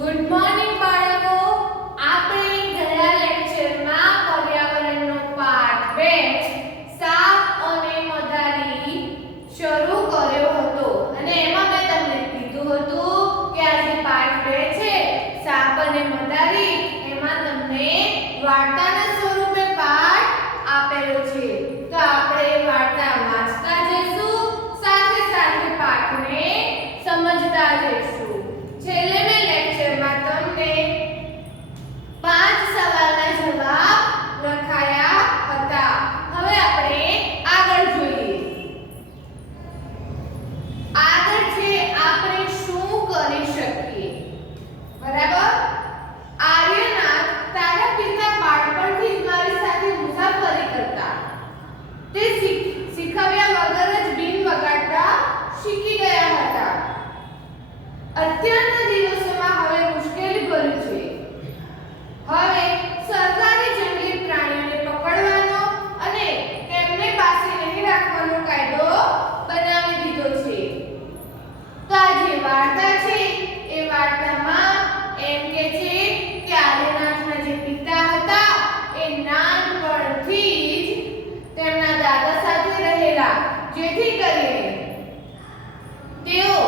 Good morning બાળકો. આપણે ગયા લેક્ચરમાં પર્યાવરણનો પાઠ 2 સાપ અને મદારી શરૂ કર્યો હતો અને એમાં મેં તમને કીધું હતું કે આ જે પાઠ 2 છે સાપ અને મદારી એમાં તમને વાર્તાના સ્વરૂપે પાઠ આપેલો છે. તો આપણે વાર્તા વાંચતા જઈશું, સાથે સાથે પાઠને સમજતા જઈશું. છેલ્લે મેં લેક્ચરમાં તમને 5 સવાલના જવાબ લખાયા હતા. હવે આપણે આગળ જોઈએ. આગળ છે આપણે શું કરી શકીએ. બરાબર? આર્યનાથ તારા પિતા બાળપણથી જ મારી સાથે મુસાફરી કરતા. તે શીખવ્યા વગર જ બીન વગાડતા શીખી ગયા હતા. અત્યારના દિવસોમાં હવે મુશ્કેલી ભર્યું છે. હવે સરકારે જંગલી પ્રાણીઓને પકડવાનો અને તેમને પાસે નહીં રાખવાનો કાયદો બનાવી દીધો છે. તો આ જે વાર્તા છે એ વાર્તામાં એમ કે છે કે આર્યનાથના જે પિતા હતા એ નાનપણથી જ તેમના દાદા સાથે રહેલા, જેથી કરીને તેઓ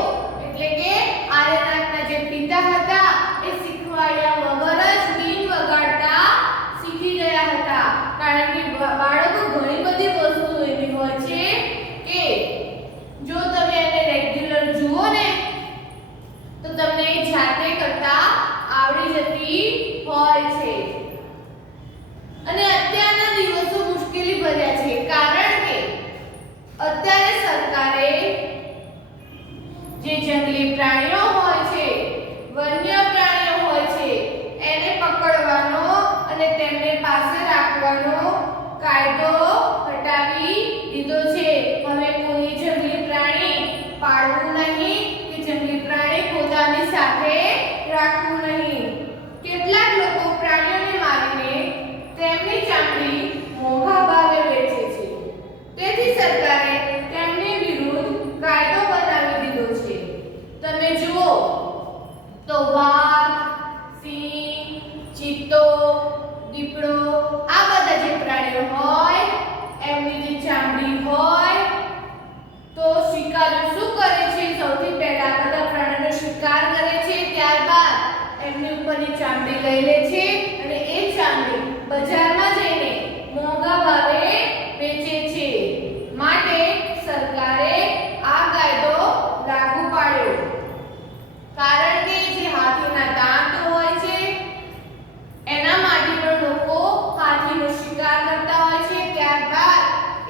એટલે કે આર્યનાથના જે પિતા હતા એ શીખવાડ્યા વગર જ બીન વગાડતા શીખી ગયા હતા. કારણ કે બાળકો ઘણી બધી વસ્તુ એવી હોય છે કે જો તમે એને રેગ્યુલર જુઓ ને તો તમને જાતે કરતા આવડી જતી હોય છે. અને અત્યારના દિવસો મુશ્કેલી ભર્યા છે કારણ કે અત્યારે સરકારે જે જંગલી પ્રાણીઓ હોય છે, વન્ય પ્રાણીઓ હોય છે, એને પકડવાનો અને તેમને પાસે રાખવાનો કાયદો હટાવી દીધો છે. હવે કોઈ જંગલી પ્રાણી પાળવું નહીં કે જંગલી પ્રાણી પોતાની સાથે રાખવું નહીં. કેટલાક લોકો પ્રાણીઓને મારીને તેમની ચામડી મોંઘા ભાવે વેચે છે. તેથી સરકારે તેમની વિરુદ્ધ કાયદો બનાવી દીધો છે. તમે જુઓ તો વાઘ, સિંહ, ચિત્તો, દીપડો આ બધા જે પ્રાણીઓ હોય એમની જે ચામડી હોય તો શિકારીઓ શું કરે છે? સૌથી પહેલા બધા પ્રાણીઓનો શિકાર કરે છે, ત્યારબાદ એમની ઉપરની ચામડી લઈ લે છે અને એ ચામડી બજારમાં જઈને મોંઘા ભાવે વેચે છે. માટે સરકારે આ કાયદો લાગુ પાડ્યો. કારણ કે જે હાથીના દાંત હોય છે એના માટે પણ લોકો હાથીનો શિકાર કરતા હોય છે, ત્યારબાદ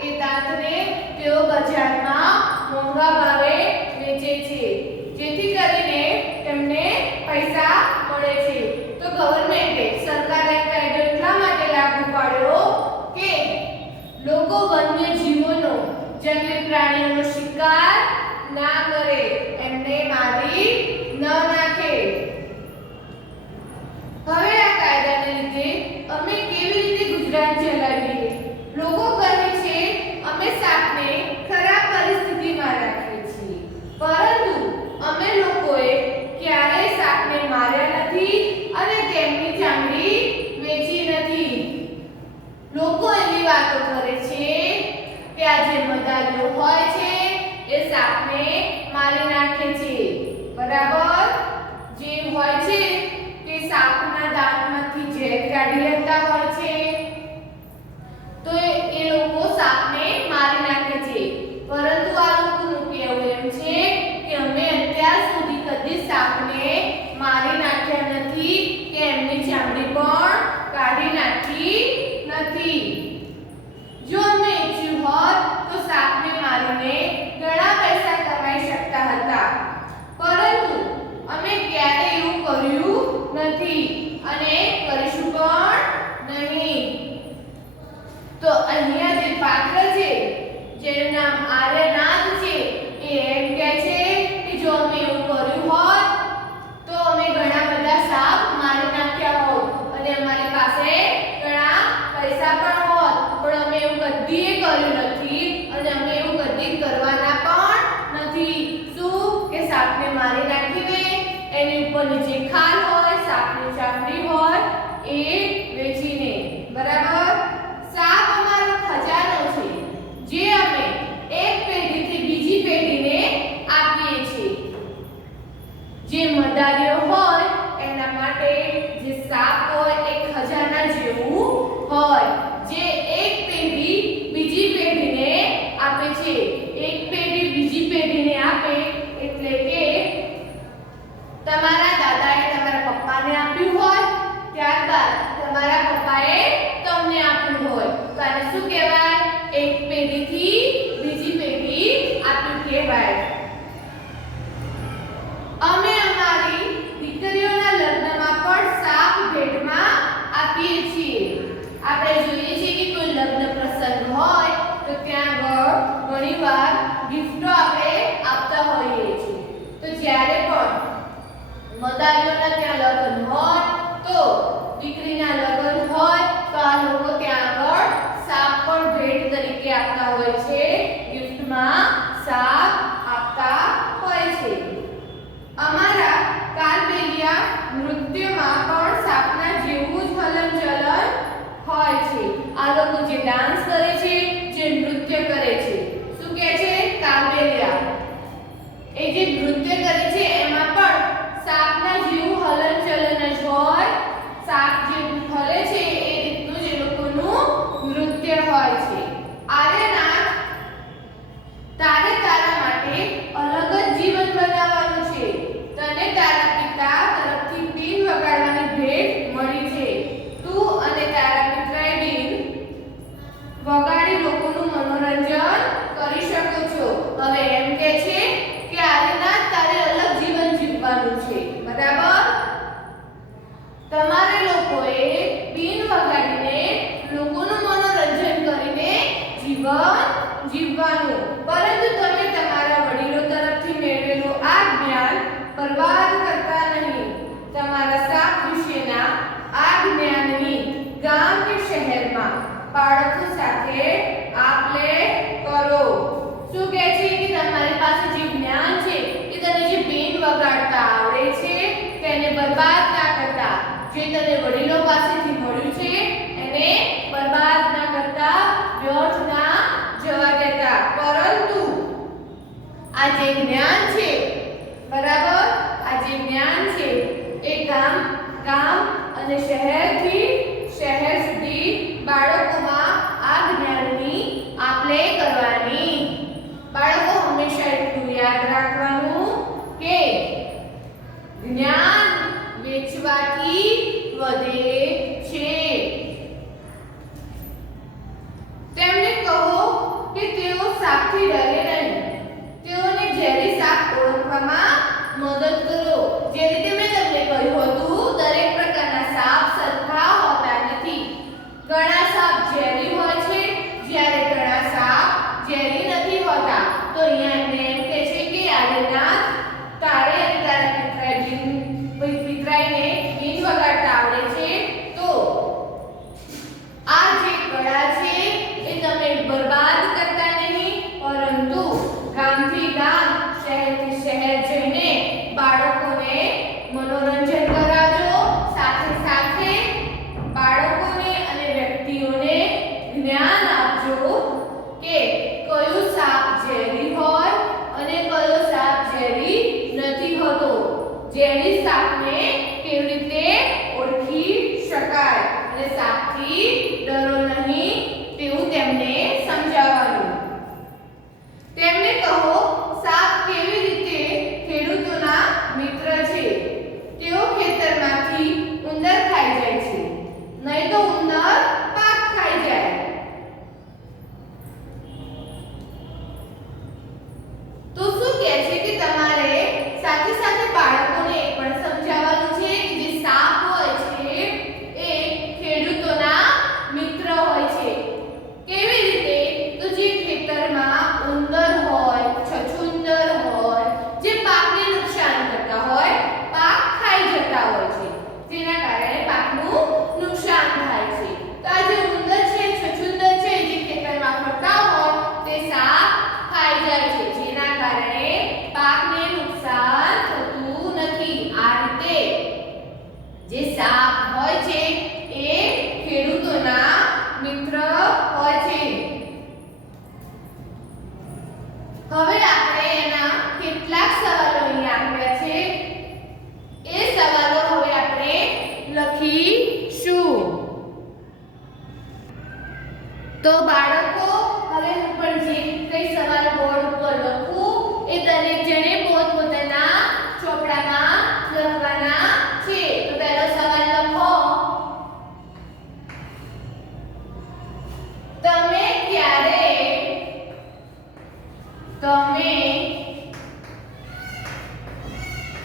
એ દાંતને તેઓ બજારમાં મોંઘા ભાવે વેચે છે, જેથી કરીને તેમને પૈસા મળે છે. તો ગવર્નમેન્ટે સરકારે કાયદો એટલા માટે લાગુ પાડ્યો કે લોકો વન્ય જીવોનો, જંગલી પ્રાણીઓનો શિકાર ના કરે, એમને મારી ન નાખે. હવે આ કાયદાને લીધે અમે કેવી રીતે ગુજરાન ચલાવીએ? લોકો કહે છે અમે સાપને ખરાબ પરિસ્થિતિમાં રાખીએ છીએ, પરંતુ અમે લોકોએ ક્યારેય સાપને માર્યા નથી અને તેમની ચામડી વેચી નથી. લોકો એવી વાતો કરે છે કે આ જે મદારીઓ હોય છે એ સાપને મારી નાખે છે. બરાબર? જે હોય છે કે સાપના દાંતમાંથી ઝેર કાઢી લેતા હોય છે તો એ લોકો સાપને મારી નાખે છે. પરંતુ આ લોકોનું કહેવું એમ છે કે અમે અત્યાર સુધી કદી સાપને મારી નાખ્યા નથી કે એમની ચામડી પણ કાઢી નાખી નથી. જો અમે ઈચ્છ્યું હોત તો સાપને મારીને ઘણા પૈસા કમાઈ શકતા હતા, પરંતુ અમે ક્યારેય એવું કર્યું નથી અને કરીશું પણ નહીં. તો અહીંયા જે પાત્ર છે જેનું નામ આર્યનાથ છે એ એમ કહે છે કે જો અમે એવું કર્યું હોત તો અમે ઘણા બધા સાપ મારી નાખ્યા હોત અને અમારી પાસે ઘણા પૈસા પણ હોત, પણ અમે એવું કદીએ કર્યું નથી અને અમે એવું કદી કરવાના પણ નથી. શું કે સાપને મારી નાખીને એની ઉપરની જે ખાલ હોય, સાપની ચામડી હોય એ વેચીને. બરાબર. સાપ અમારો ખજાનો છે જે અમે એક પેઢીથી બીજી પેઢીને આપીએ છીએ. જે મદારીઓ હોય એના માટે જે સાપ હોય એ ખજાના જેવું હોય જે એક પેઢી બીજી પેઢીને આપે છે. એક પેઢી બીજી પેઢીને આપે એટલે કે તમારા દાદાએ તમારા પપ્પાને આપ્યું હોય, ત્યારબાદ તમારા પપ્પાએ તમને આપ્યું હોય, તો આને શું કહેવાય? એક પેઢીથી બીજી પેઢી આપ્યું કહેવાય. અમે અમારી દીકરીઓના લગ્નમાં પણ સાપ ભેટમાં આપીએ છીએ. આપણે જોઈએ છીએ કે કોઈ લગ્ન પ્રસંગ હોય તો ત્યાં ઘણીવાર ગિફ્ટો આપણે આપતા હોઈએ છીએ. તો જ્યારે પણ મદારીઓના ત્યાં લગ્ન હોય તો દીકરીના લગ્ન હોય તો આ લોકો ત્યાં આગળ સાપ પણ ભેટ તરીકે આપતા હોય છે. ગિફ્ટમાં સાપ આપતા હોય છે. અમારા કારબેલિયા નૃત્યમાં પણ સાપના જેવું જ હલનચલન હોય છે. આ લોકો જે ડાન્સ કરે છે, જે નૃત્ય કરે છે, શું કહે છે? કારબેલિયા. એ જે નૃત્ય કરે છે એમાં પણ સાપના જેવું હલનચલન જ હોય. સાપ જેવું હલે છે એ રીતનું જ એ લોકોનું નૃત્ય હોય છે. આર્યનાથ, તારે તારા માટે અલગ જ જીવન બનાવવાનું છે. તને તારા પિતા તરફથી બીન વગાડવાની ભેટ મળી છે. તું અને તારા પિતાએ બીન વગાડી લોકોનું મનોરંજન કરી શકો છો. હવે એમ કે છે કે આર્યનાથ તારે અલગ જીવન જીવવાનું છે. બરાબર. તમારે લોકોએ બીન વગાડીને લોકોનું મનોરંજન કરીને જીવન જીવવાનું. પરંતુ તમે તમારા વડીલો તરફથી મેળવેલું આ જ્ઞાન બરબાદ કરતા નહીં. તમારા સાપ વિશેના આ જ્ઞાનની ગામ કે શહેરમાં બાળકો સાથે આપ-લે કરો. શું કહે છે કે તમારી પાસે જે જ્ઞાન છે એ તને જે બીન વગાડતા આવડે છે તેને બરબાદ ના કરતા. જે તને વડીલો પાસેથી મળ્યું છે એને બરબાદ ના કરતા, વ્યર્થ ના જવા દેતા. પરંતુ આ જે જ્ઞાન છે, બરાબર, આ જે જ્ઞાન છે એ ગામ અને શહેર સુધી બાળકોમાં આ જ્ઞાનની આપ-લે કરવાની. બાળકો હંમેશા એટલું યાદ રાખવાનું કે જ્ઞાન વેચવાથી વધે છે. તેમને કહો કે તેઓ સાપથી ડરે નહીં. તેઓને ઝેરી સાપ ઓળખવામાં મદદ કરો. જે રીતે મેં તમને કહ્યું હતું, દરેક પ્રકારના સાપ સરખા હોતા નથી. ઘણા સાપ ઝેરી હોય છે જ્યારે ઘણા સાપ ઝેરી નથી હોતા. તો અહીંયા એમને એમ કહે છે કે આર્યનાથ, તારે અને તારા પિતરાઈને બીન વગાડતા આવડે છે, તો આ જે કળા છે એ તમે બરબાદ કરતા નહીં, પરંતુ ગામથી ગામ, શહેરથી શહેર જઈને બાળકોને મનોરંજન કરાવજો. સાથે સાથે બાળકોને અને વ્યક્તિઓને જ્ઞાન આપજો કે કયું સાપ ઝેરી હોય અને કયો સાપ ઝેરી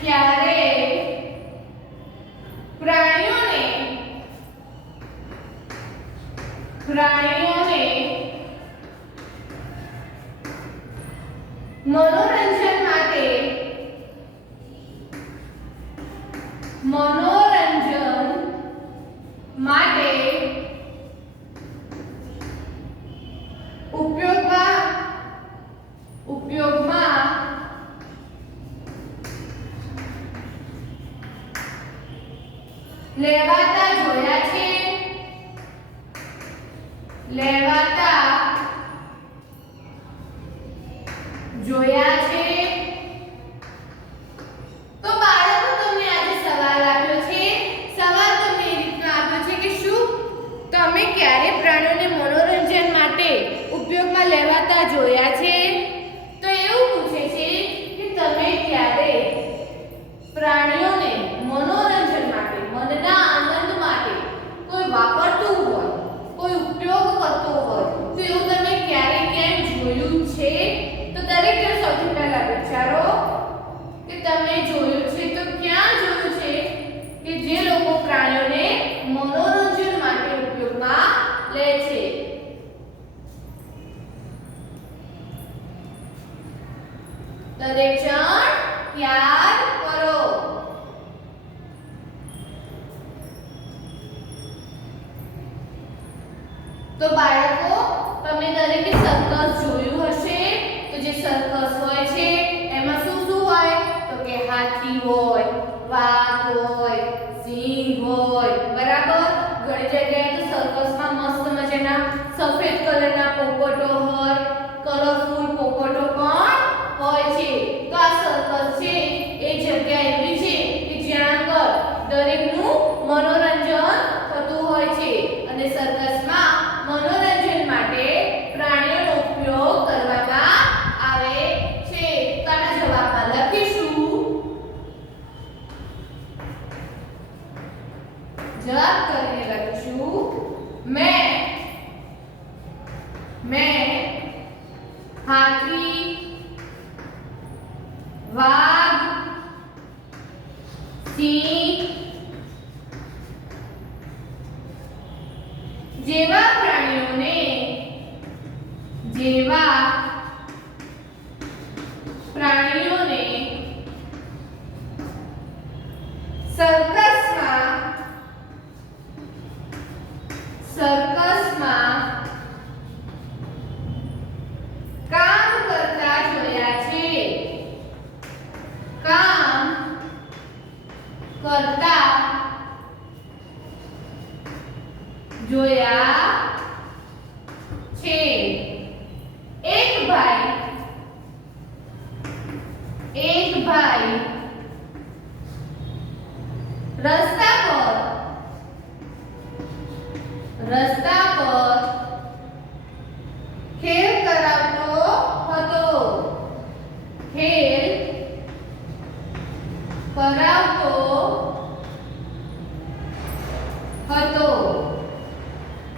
ક્યારે પ્રાણીઓને મનોરંજન માટે ઉપયોગમાં લેવાતા જોયા છે. તો બાળકો, તમને આજે સવાલ આપ્યો છે. સવાલ તમને એ રીતના આપ્યો છે કે શું તમે ક્યારે પ્રાણીઓને મનોરંજન માટે ઉપયોગમાં લેવાતા જોયા છે? તો એવું પૂછે છે કે તમે ક્યારે પ્રાણીઓને મનોરંજન માટે, મનના આનંદ માટે કોઈ વાપરતું હોય, કોઈ ઉપયોગ કરતું હોય, તો એવું તમે ક્યારે ક્યાંય જોયું છે? તો દરેક જણ સૌથી પહેલા વિચારો કે તમે જોયું છે તો ક્યાં જોયું છે કે જે લોકો પ્રાણીઓને મનોરંજન માટે ઉપયોગમાં લે છે. દરેક જણ યાદ કરો. તો બાળકો, તમે દરેકે સર્કસ જોયું હશે. તો જે સર્કસ હોય છે એમાં શું શું હોય? તો કે હાથી હોય, વાઘ હોય, સિંહ હોય, બરાબર. ઘણી જગ્યાએ તો સર્કસમાં મસ્ત મજાના સફેદ કલરના પોપટો હોય, કલરફુલ પોપટો પણ હોય છે. તો આ સર્કસ છે એ જગ્યા એવી છે કે જ્યાં આગળ દરેકનું મનોરંજન થતું હોય છે અને સર્કસમાં મનોરંજન માટે પ્રાણીઓનો ઉપયોગ કરવામાં આવે છે. તો આના જવાબમાં લખીશું. જવાબ કરીને લખીશું મેં હાથી, વાઘ, સિંહ જેવા પ્રાણીઓને સર્કસમાં કામ કરતા જોયા છે. એક ભાઈ રસ્તા પર ખેલ કરાવતો હતો.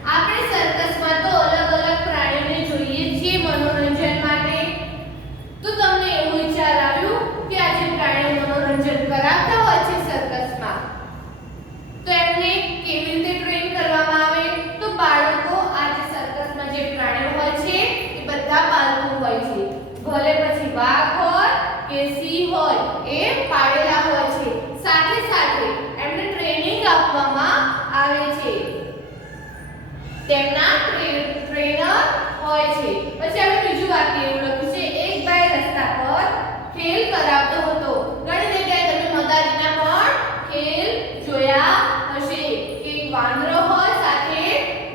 આપણે સર્કસમાં તો અલગ અલગ પ્રાણીઓને જોઈએ છીએ મનોરંજન માટે. તો તમને એવું વિચાર આવ્યું કે આ જે પ્રાણીઓ મનોરંજન કરાવતા હોય છે સર્કસમાં, તો એમને કેવી રીતે ટ્રેન કરવામાં આવે? તો બાળકો, આ જે સર્કસમાં જે પ્રાણીઓ હોય છે એ બધા પાલતુ હોય છે. ભલે પછી વાઘ હોય કે સિંહ હોય, એ પાળેલા હોય છે. સાથે સાથે એમને ટ્રેનિંગ આપવામાં આવે છે. તેમના ટ્રેનર હોય છે. પછી આપણે બીજું વાક્ય એવું લખ્યું છે, એક ભાઈ રસ્તા પર ખેલ કરાવતો હતો. ઘણી જગ્યાએ તમે મદારીના પણ ખેલ જોયા હશે. એક વાંદરો હોય, સાથે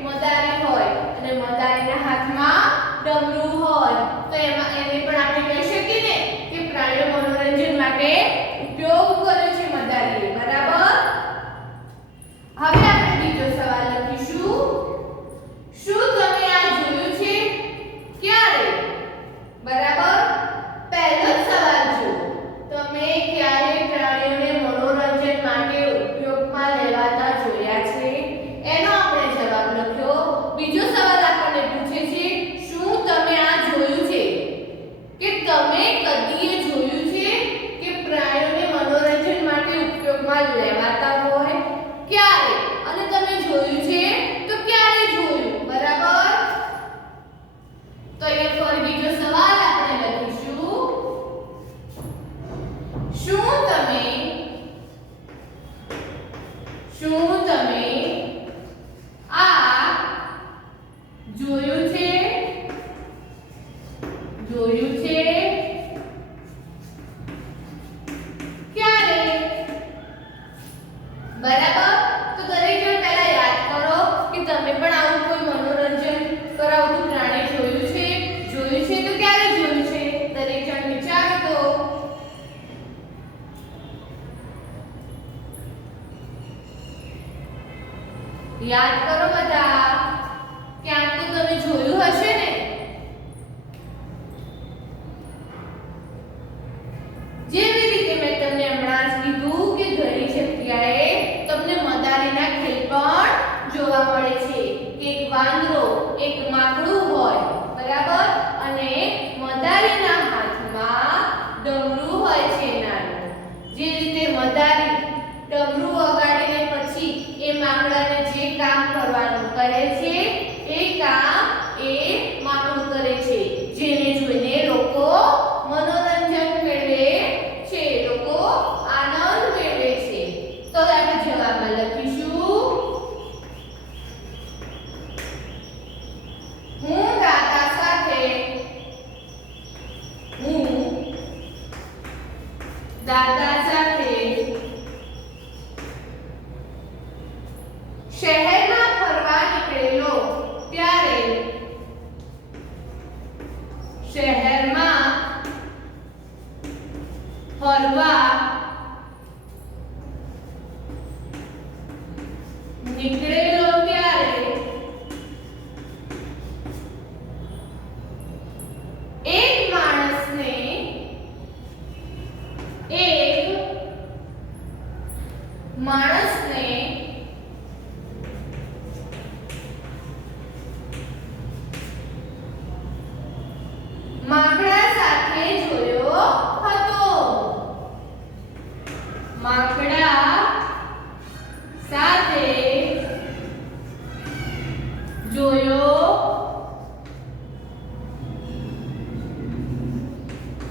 મદારી હોય અને મદારીના હાથમાં ડમરું હોય. તો એને પણ આપણે કહી શકીએ ને કે પ્રાણીઓ મનોરંજન માટે ઉપયોગ કર્યો છે મદારીએ, બરાબર. હવે આપણે બીજો સવાલ લખીશું. શું તમે આ જોયું છે? ક્યારે? બરાબર. તો દરેક જણ પહેલા યાદ કરો કે તમે પણ આવું કોઈ મનોરંજન કરાવતું પ્રાણી જોયું છે? તો ક્યારે જોયું છે? દરેક જણ વિચારો તો. યાદ કરો બધા. ક્યાંક તો તમે જોયું હશે ને. જેવી રીતે મેં તમને હમણાં જ કીધું કે ઘણી જગ્યાએ તમને મદારીના ખેલ પણ જોવા મળે છે. એક વાંદરો, એક માકડું હોય, બરાબર, અને મદારીના હાથમાં ડમરું હોય છે નાનું. જે રીતે મદારી ડમરું વગાડીને પછી એ માકડાને જે કામ કરવાનું કહે છે એ કામ એ માકડું કરે છે, જેને જોઈને લોકો મનોરંજન મેળવે છે, લોકો આનંદ મેળવે છે. તો આપણે જવાબમાં લખીશું હું દાદા સાથે શહેરમાં ફરવા નીકળેલો ત્યારે શહેરમાં ફરવા નીકળેલો ત્યારે એક માણસને માકડા સાથે જોયો હતો. માકડા સાથે જોયો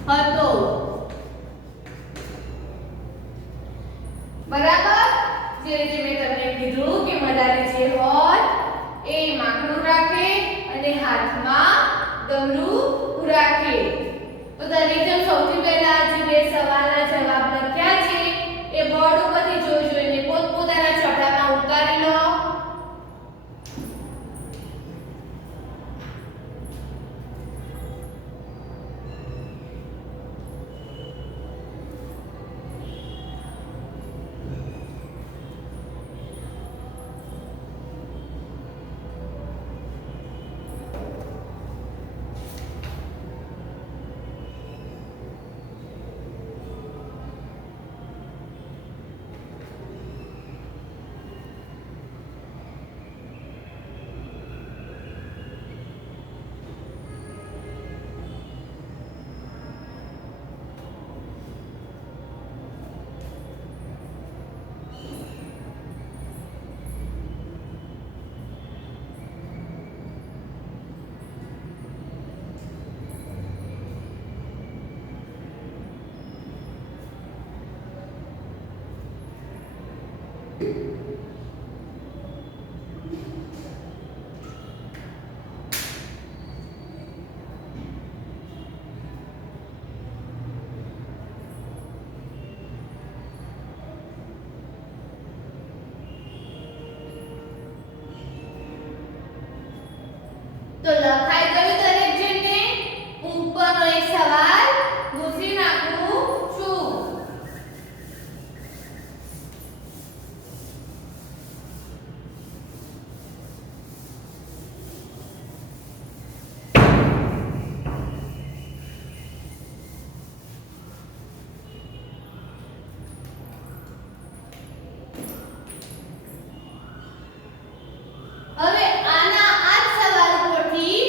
હતો. બરાબર. જે રીતે મેં તમને કીધું કે મદારી જે હોય એ માકડું રાખે અને હાથમાં ડમરું રાખે. તો દરેક જણ સૌથી પહેલા જે બે સવાલના જવાબ લખ્યા છે એ બોર્ડ ઉપરથી જોઈને પોતપોતાના ચોપડામાં ઉતારી લો. તો લખાઈ ગયું દરેક જણને? ઉપરનો એક સવાલ ભૂસી નાખું છું. હવે આના આ જ સવાલ ઉપરથી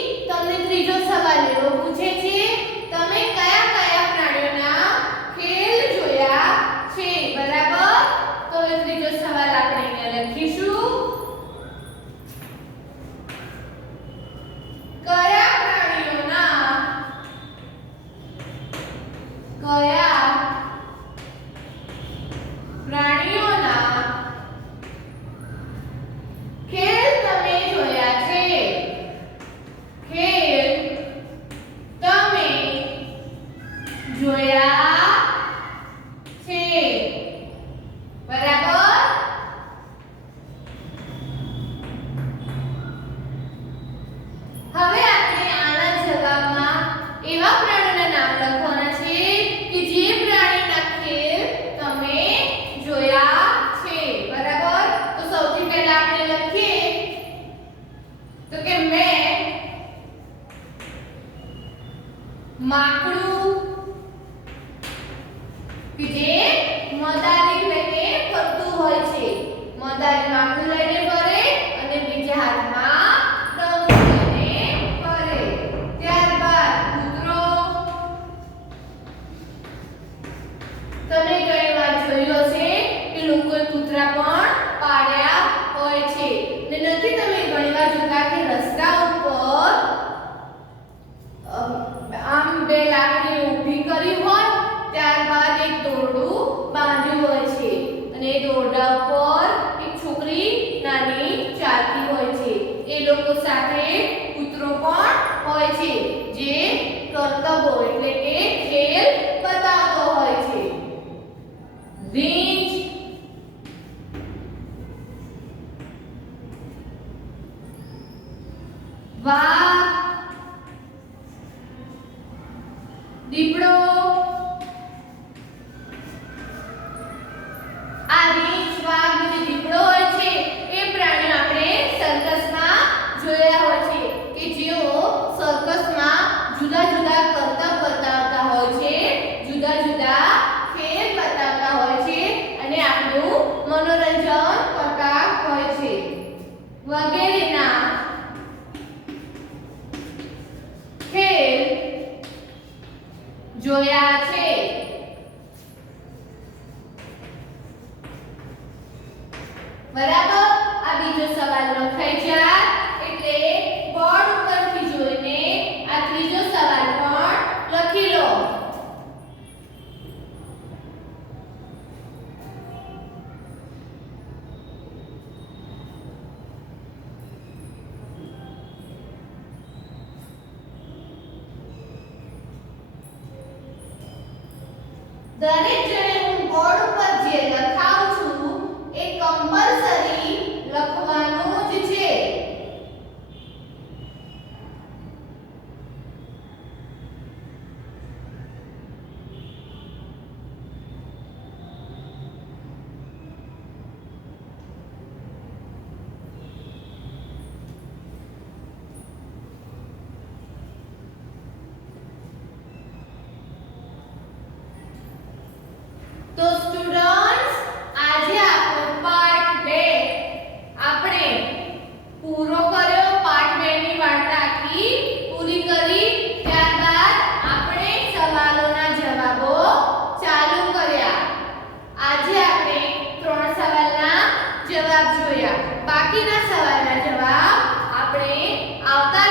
માકડું કે જે મદારી લઈને ફરતું હોય છે. મદારી માકડું લઈને ફરે અને બીજા હાથમાં ડમરું લઈને ફરે. ત્યારબાદ કૂતરો. તમે ઘણી વાર જોયું હશે કે લોકોએ કૂતરા પણ પાળ્યા હોય છે. ને નથી તમે ઘણી વાર જોતા કે રસ્તા ઉપર આમ બે લાકડી ઊભી કરી હોય, ત્યારબાદ એક દોરડું બાંધ્યું હોય છે અને એ દોરડા ઉપર એક છોકરી નાની ચાલતી હોય છે. એ લોકો સાથે કૂતરો પણ હોય છે જે કરતબો એટલે કે ખેલ બતાવતો હોય છે. રીંછ. વાઘ. દીપડો. આ રીંછ, વાઘ અને દીપડો હોય છે એ પ્રાણીઓ આપણે સર્કસમાં જોયા હોય છે કે જેઓ સર્કસમાં જુદા જુદા કરતબ બતાવતા હોય છે, જુદા જુદા ખેલ બતાવતા હોય છે અને આપણું મનોરંજન કરતા હોય છે વગેરેના ખેલ જોયા છે. બરાબર. આ બીજો સવાલ લખાઈ જાય એટલે બોર્ડ ઉપરથી જોઈને આ ત્રીજો સવાલ પણ લખી લો. દરેક જણે હું બોર્ડ ઉપર જે લખાવું છું એ કમ્પલસરી લખવાનું જ છે. તો સ્ટુડન્ટ્સ, આજે આપણો પાઠ 2 આપણે પૂરો કર્યો. પાઠ 2 ની વાર્તા આખી પૂરી કરી. ત્યારબાદ આપણે સવાલોના જવાબો ચાલુ કર્યા. આજે આપણે 3 સવાલના જવાબ જોયા. બાકીના સવાલના જવાબ આપણે આવતા